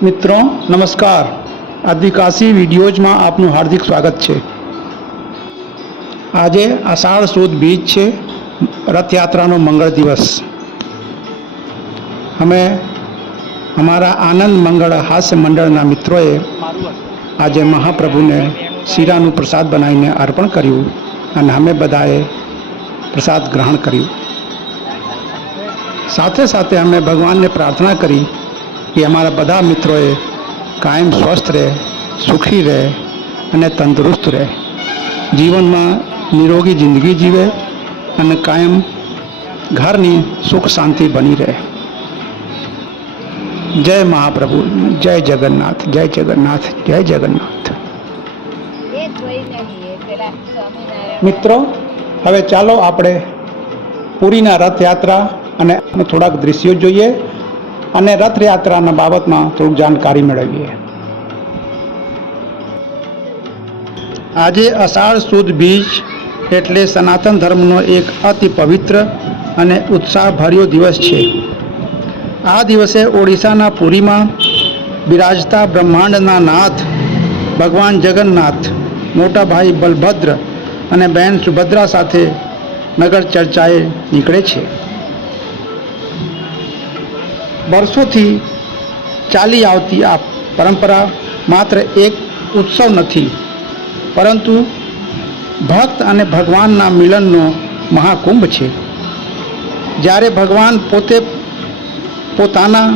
मित्रों नमस्कार। आदिवासी विडियोज में आपनु हार्दिक स्वागत है। आज आषाढ़ सुद बीज है, रथ यात्रा नो मंगल दिवस। हमें हमारा आनंद मंगल हास्य मंडल मित्रों आज महाप्रभु ने शीरानु प्रसाद बनाईने अर्पण कर्યું અને हमें बधाए प्रसाद ग्रहण કર્યું। साथे साथे हमें भगवान ने प्रार्थना करी कि हमारा बधा मित्रों कायम स्वस्थ रहे, सुखी रहे અને तंदुरुस्त रहे, जीवन में निरोगी जिंदगी जीवे અને कायम घरनी सुख शांति बनी रहे। जय महाप्रभु, जय जगन्नाथ, जय जगन्नाथ, जय जगन्नाथ। मित्रों हवे चालो आपणे पुरीना रथयात्रा અને થોડાક દૃશ્યો જોઈએ અને રથયાત્રાના બાબતમાં થોડીક જાણકારી મેળવીએ। આજે અષાઢ સુદ બીજ એટલે સનાતન ધર્મનો એક અતિ પવિત્ર અને ઉત્સાહભર્યો દિવસ છે। આ દિવસે ઓડિશાના પુરીમાં બિરાજતા બ્રહ્માંડના નાથ ભગવાન જગન્નાથ, મોટા ભાઈ બલભદ્ર અને બહેન સુભદ્રા સાથે નગર ચર્ચાએ નીકળે છે। વર્ષોથી ચાલી આવતી આ પરંપરા માત્ર એક ઉત્સવ નથી, પરંતુ ભક્ત અને ભગવાનના મિલનનો મહાકુંભ છે। જ્યારે ભગવાન પોતે પોતાના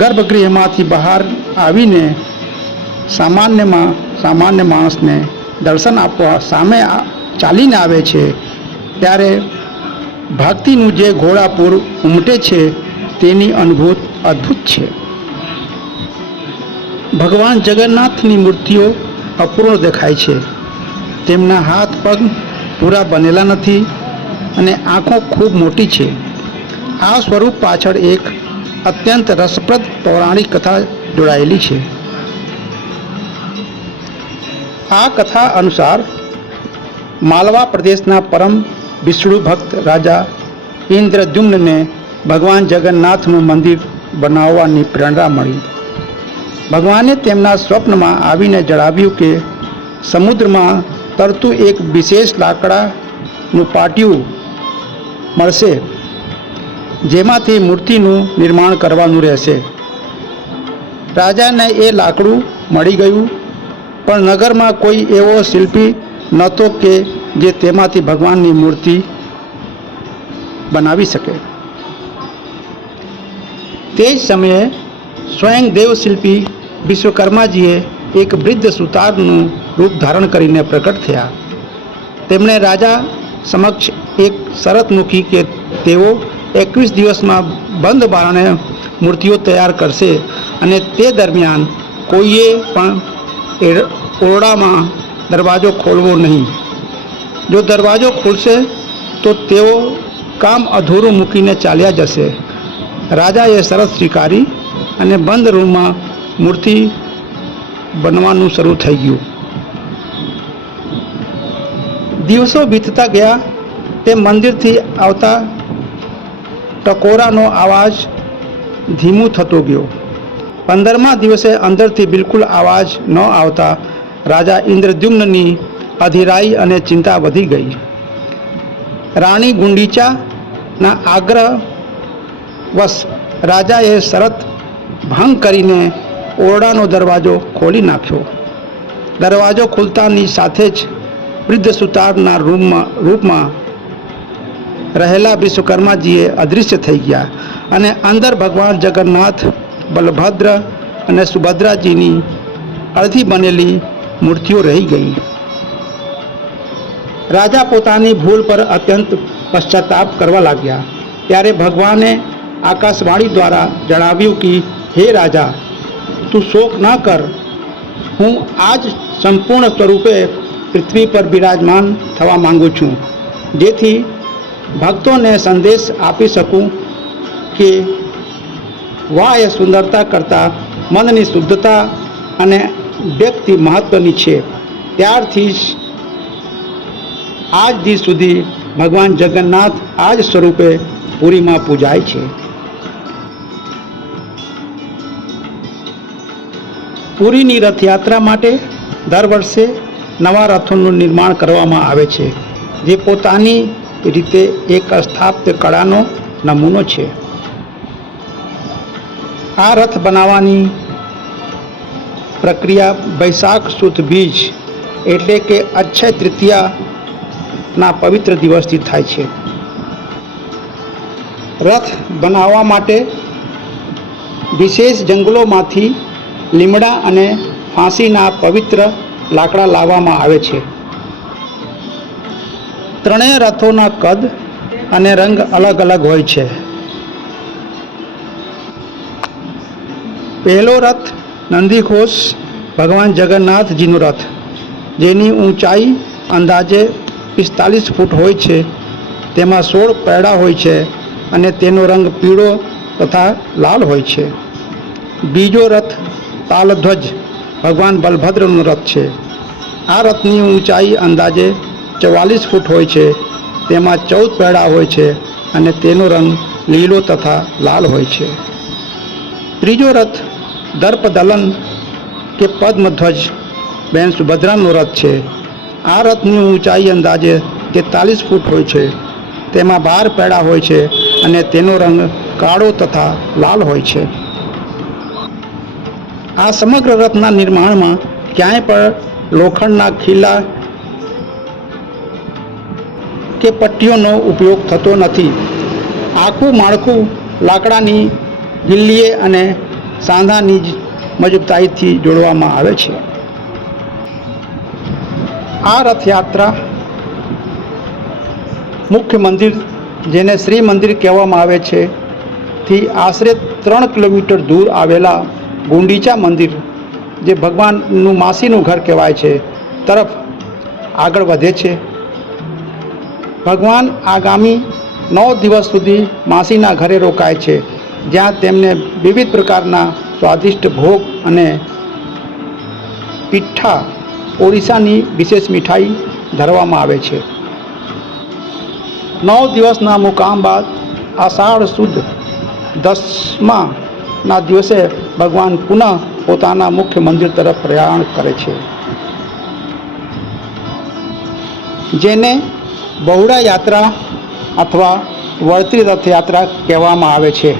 ગર્ભગૃહમાંથી બહાર આવીને સામાન્ય માણસને દર્શન આપવા સામે ચાલીને આવે છે, ત્યારે ભક્તિનું જે ઘોડાપૂર ઉમટે છે તેની અનુભૂતિ અદ્ભુત છે। ભગવાન જગન્નાથની મૂર્તિઓ અપૂર્ણ દેખાય છે। તેમના હાથ પગ પૂરા બનેલા નથી અને આંખો ખૂબ મોટી છે। આ સ્વરૂપ પાછળ એક અત્યંત રસપ્રદ પૌરાણિક કથા જોડાયેલી છે। આ કથા અનુસાર માલવા પ્રદેશના પરમ વિષ્ણુ ભક્ત રાજા ઇન્દ્રદ્યુમ્નને ભગવાન જગન્નાથનું મંદિર બનાવવાની પ્રેરણા મળી। ભગવાને તેમના સ્વપ્નમાં આવીને જણાવ્યું કે સમુદ્રમાં તરતું એક વિશેષ લાકડાનું પાટિયું મળશે, જેમાંથી મૂર્તિનું નિર્માણ કરવાનું રહેશે। રાજાને એ લાકડું મળી ગયું, પણ નગરમાં કોઈ એવો શિલ્પી નહોતો કે જે તેમાંથી ભગવાનની મૂર્તિ બનાવી શકે। તે જ સમયે સ્વયં દેવશિલ્પી વિશ્વકર્માજીએ એક વૃદ્ધ સુતારનું રૂપ ધારણ કરીને પ્રગટ થયા। તેમણે રાજા સમક્ષ એક શરત મૂકી કે તેઓ 21 દિવસમાં બંધ બારણે મૂર્તિઓ તૈયાર કરશે અને તે દરમિયાન કોઈએ પણ ઓરડામાં દરવાજો ખોલવો નહીં। જો દરવાજો ખુલશે તો તેઓ કામ અધૂરું મૂકીને ચાલ્યા જશે। રાજાએ શરત સ્વીકારી અને બંધ રૂમમાં મૂર્તિ બનવાનું શરૂ થઈ ગયું। દિવસો વીતતા ગયા, તે મંદિરથી આવતા ટકોરાનો અવાજ ધીમું થતો ગયો। 15મા દિવસે અંદરથી બિલકુલ અવાજ ન આવતા રાજા ઇન્દ્રદ્યુમ્નની અધીરાઈ અને ચિંતા વધી ગઈ। રાણી ગુંડીચાના આગ્રહવશ રાજાએ શરત ભંગ કરીને ઓરડાનો દરવાજો ખોલી નાખ્યો। દરવાજો ખુલતાની સાથે જ વૃદ્ધ સુતારના રૂપમાં રહેલા વિશ્વકર્માજીએ અદૃશ્ય થઈ ગયા અને અંદર ભગવાન જગન્નાથ, બલભદ્ર અને સુભદ્રાજીની અડધી બનેલી મૂર્તિઓ રહી ગઈ। રાજા પોતાની ભૂલ પર અત્યંત પશ્ચાતાપ કરવા લાગ્યા। ત્યારે ભગવાને આકાશવાણી દ્વારા જણાવ્યું કે હે રાજા, તું શોક ન કર, હું આજ સંપૂર્ણ સ્વરૂપે પૃથ્વી પર બિરાજમાન થવા માંગુ છું, જેથી ભક્તોને સંદેશ આપી શકું કે વાહ સુંદરતા કરતાં મનની શુદ્ધતા અને વ્યક્તિ મહત્વની છે। ત્યારથી જ આજ દી સુધી ભગવાન જગન્નાથ આ જ સ્વરૂપે પુરીમાં પૂજાય છે। પુરીની રથયાત્રા માટે દર વર્ષે નવા રથોનું નિર્માણ કરવામાં આવે છે, જે પોતાની રીતે એક સ્થાપત્ય કળાનો નમૂનો છે. આ રથ બનાવવાની પ્રક્રિયા વૈશાખ સુદ બીજ એટલે કે અક્ષય તૃતીયાના પવિત્ર દિવસથી થાય છે. રથ બનાવવા માટે વિશેષ જંગલોમાંથી લીમડા અને ફાંસીના પવિત્ર લાકડા લાવવામાં આવે છે. ત્રણેય રથોના કદ અને રંગ અલગ અલગ હોય છે. પહેલો રથ નંદીઘોષ ભગવાન જગન્નાથજીનો રથ, જેની ઊંચાઈ અંદાજે 45 ફૂટ હોય છે. તેમાં 16 પૈડા હોય છે અને તેનો રંગ પીળો તથા લાલ હોય છે. બીજો રથ તાલધ્વજ ભગવાન બલભદ્રનો રથ છે. આ રથની ઊંચાઈ અંદાજે 44 ફૂટ હોય છે. તેમાં 14 પૈડા હોય છે અને તેનો રંગ લીલો તથા લાલ હોય છે. ત્રીજો રથ દર્પદલન કે પદ્મધ્વજ બહેન સુભદ્રાનો રથ છે. આ રથની ઊંચાઈ અંદાજે 43 ફૂટ હોય છે. તેમાં 12 પૈડા હોય છે અને તેનો રંગ કાળો તથા લાલ હોય છે. આ સમગ્ર રથના નિર્માણમાં ક્યાંય પણ લોખંડના ખીલા કે પટ્ટીઓનો ઉપયોગ થતો નથી. આખું માળખું લાકડાની ગિલ્લીએ અને સાંધાની મજબૂતાઈથી જોડવામાં આવે છે. આ રથયાત્રા મુખ્ય મંદિર, જેને શ્રી મંદિર કહેવામાં આવે છે, થી આશરે 3 કિલોમીટર દૂર આવેલા ગુંડીચા મંદિર, જે ભગવાનનું માસીનું ઘર કહેવાય છે, તરફ આગળ વધે છે. ભગવાન આગામી 9 દિવસ સુધી માસીના ઘરે રોકાય છે, જ્યાં તેમને વિવિધ પ્રકારના સ્વાદિષ્ટ ભોગ અને પીઠા, ઓડિશાની વિશેષ મીઠાઈ ધરવામાં આવે છે. 9 દિવસના મુકામ બાદ આષાઢ સુદ 10મા દિવસે ભગવાન પુનઃ પોતાના મુખ્ય મંદિર તરફ પ્રયાણ કરે છે, જેને બહુડા યાત્રા અથવા વળતી રથયાત્રા કહેવામાં આવે છે.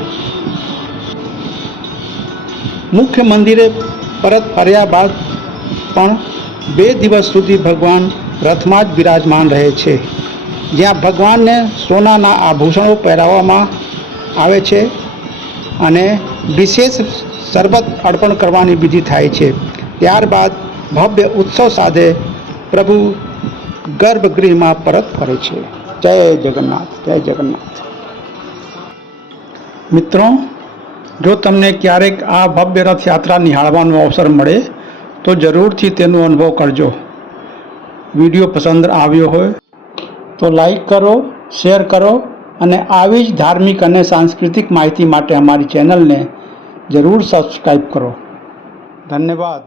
મુખ્ય મંદિરે પરત ફર્યા બાદ પણ 2 દિવસ સુધી ભગવાન રથમાં જ બિરાજમાન રહે છે, જ્યાં ભગવાનને સોનાના આભૂષણો પહેરાવવામાં આવે છે અને વિશેષ શરબત અર્પણ કરવાની વિધિ થાય છે. ત્યારબાદ ભવ્ય ઉત્સવ સાથે પ્રભુ ગર્ભગૃહમાં પરત ફરે છે. જય જગન્નાથ, જય જગન્નાથ. મિત્રો, જો તમને ક્યારેક આ ભવ્ય રથયાત્રા નિહાળવાનો અવસર મળે તો જરૂરથી તેનો અનુભવ કરજો. વિડીયો પસંદ આવ્યો હોય તો લાઈક કરો, શેર કરો અને આવી જ ધાર્મિક અને સાંસ્કૃતિક માહિતી માટે અમારી ચેનલને જરૂર સબસ્ક્રાઈબ કરો. ધન્યવાદ.